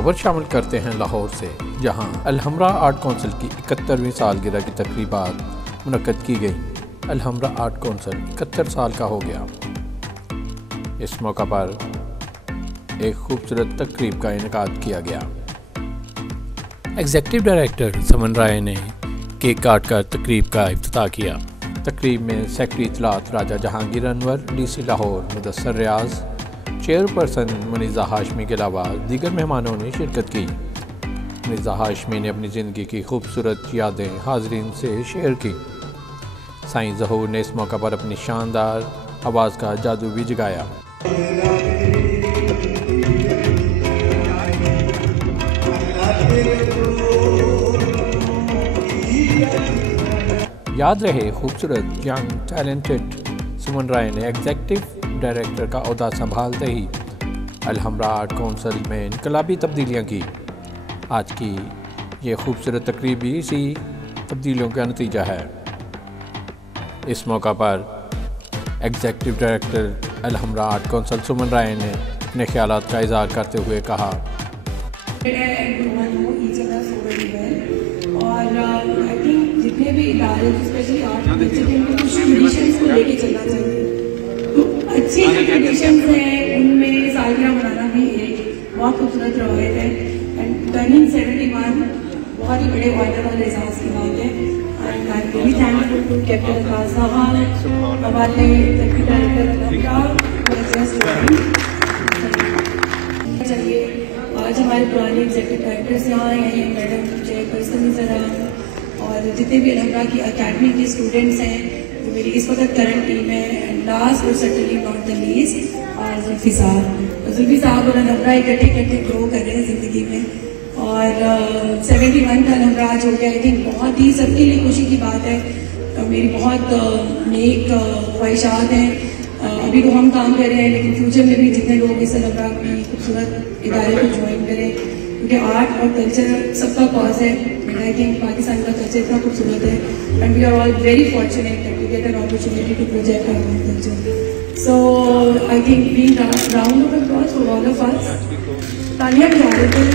खबर शामिल करते हैं लाहौर से, जहां अल-हमरा आर्ट कौंसिल की 71वीं सालगिरह की तकरीबात मुनक्कद की गई। अल-हमरा आर्ट कौंसिल 71 साल का हो गया। इस मौका पर एक खूबसूरत तकरीब का इनेकाद किया गया। एग्जीक्यूटिव डायरेक्टर समन राय ने केक काट कर तकरीब का इफ्तिताह किया। तकरीब में सेक्रेटरी इत्तलात राजा जहांगीर अनवर, DC लाहौर मुदस्सर रियाज, चेयरपर्सन मुनीज़ा हाशमी के अलावा दीगर मेहमानों ने शिरकत की। मुनीज़ा हाशमी ने अपनी ज़िंदगी की खूबसूरत यादें हाज़रीन से शेयर की। साईं ज़हूर ने इस मौका पर अपनी शानदार आवाज़ का जादू भी जगाया। याद रहे, खूबसूरत यंग टैलेंटेड सुमन राय ने एग्जीक्यूटिव डायरेक्टर का ओहदा संभालते ही अल-हमरा आर्ट कौंसिल में इनकलाबी तब्दीलियाँ की। आज की ये खूबसूरत तकरीब भी इसी तब्दीलियों का नतीजा है। इस मौका पर एग्जीक्यूटिव डायरेक्टर अल-हमरा आर्ट कौंसिल सुमन राय ने अपने ख्यालात का इज़हार करते हुए कहा, जितने भी इदारे स्पेशली आर्ट में कुछ ट्रेडिशंस को लेके चलना चाहिए। तो अच्छी जो ट्रेडिशंस हैं उनमें सालगिरह मनाना भी एक बहुत खूबसूरत रवायत है। एंड टर्निंग 71 बहुत ही बड़े ऑनर और एहसास की बात है। And I am very thankful to captain Abbas sahab, हमारे एक्टिव डायरेक्टर चलिए। आज हमारे पुराने एग्जीक्यूटिव डायरेक्टर्स यहाँ आए हैं, मैडम चेयरपर्सन नजर और जितने भी अल-हमरा की अकेडमी के स्टूडेंट्स हैं, जो मेरी इस वक्त करंट टीम है। एंड लास्ट और certainly not the least Zulfi साहब। जुल्फी साहब और अल-हमरा इकट्ठे ग्रो कर रहे हैं ज़िंदगी में। और 71 का अल-हमरा आज हो गया। आई थिंक बहुत ही सबके लिए खुशी की बात है। मेरी बहुत नेक ख्वाहिशात हैं। अभी तो हम काम कर रहे हैं, लेकिन फ्यूचर में भी जितने लोग इस अल-हमरा की खूबसूरत इदारे को ज्वाइन करें, क्योंकि आर्ट और कल्चर सबका कॉज है। I think पाकिस्तान का कल्चर इतना खूबसूरत है and we are all very fortunate that we get an opportunity to project our own culture. So I think being round of applause for all of us. तालियां बजा देते हैं।